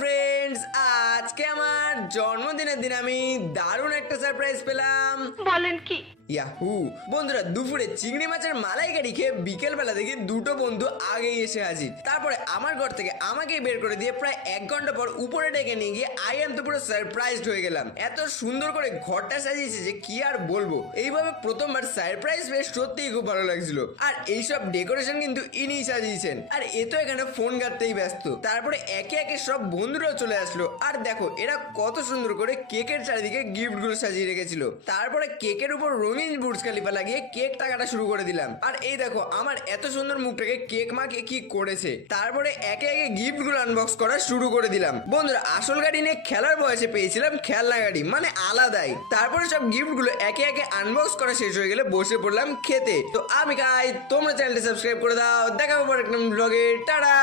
Friends, আজকে আমার জন্মদিনের দিন আমি দারুণ একটা সারপ্রাইজ পেলাম। বলেন কি? ইয়াহু! বন্ধুরা, দুপুরে চিংড়ি মাছের মালাইকারি খেয়ে বিকেল বেলা দেখি দুটো বন্ধু আগেই এসে হাজির। তারপরে আমার ঘর থেকে আমাকেই বের করে দিয়ে প্রায় 1 ঘন্টা পর উপরে ডেকে নিয়ে গিয়ে আই এম তো পুরো সারপ্রাইজড হয়ে গেলাম। এত সুন্দর করে ঘরটা সাজিয়েছে যে কি আর বলবো। এইভাবে প্রথমবার সারপ্রাইজ পেয়ে সত্যিই খুব ভালো লাগছিল। আর এইসব ডেকোরেশন কিন্তু ইনিই সাজিয়েছেন। আর এ তো এখানে ফোন ঘাটতেই ব্যস্ত। তারপরে একে একে সব বন্ধুরাও চলে আসলো। আর দেখো এরা কত সুন্দর করে কেকের চারিদিকে গিফট গুলো সাজিয়ে রেখেছিল। তারপরে কেকের উপর রঙিন বুর্জ খলিফা লাগিয়ে কেকটা কাটা শুরু করে দিলাম। আর এই দেখো আমার এত সুন্দর মুখটাকে কেক মাকে কি করেছে। তারপরে একে একে গিফট গুলো আনবক্স করা শুরু করে দিলাম। বন্ধুরা, আসল গাড়ি নিয়ে খেলার বয়সে পেয়েছিলাম খেলনা গাড়ি, মানে আলাদাই। তারপরে সব গিফট গুলো একে একে আনবক্স করা শেষ হয়ে গেলে বসে পড়লাম খেতে। তো আমি খাই, তোমরা চ্যানেলটা সাবস্ক্রাইব করে দাও। দেখা হবে পরে একটা ব্লগে। টাটা।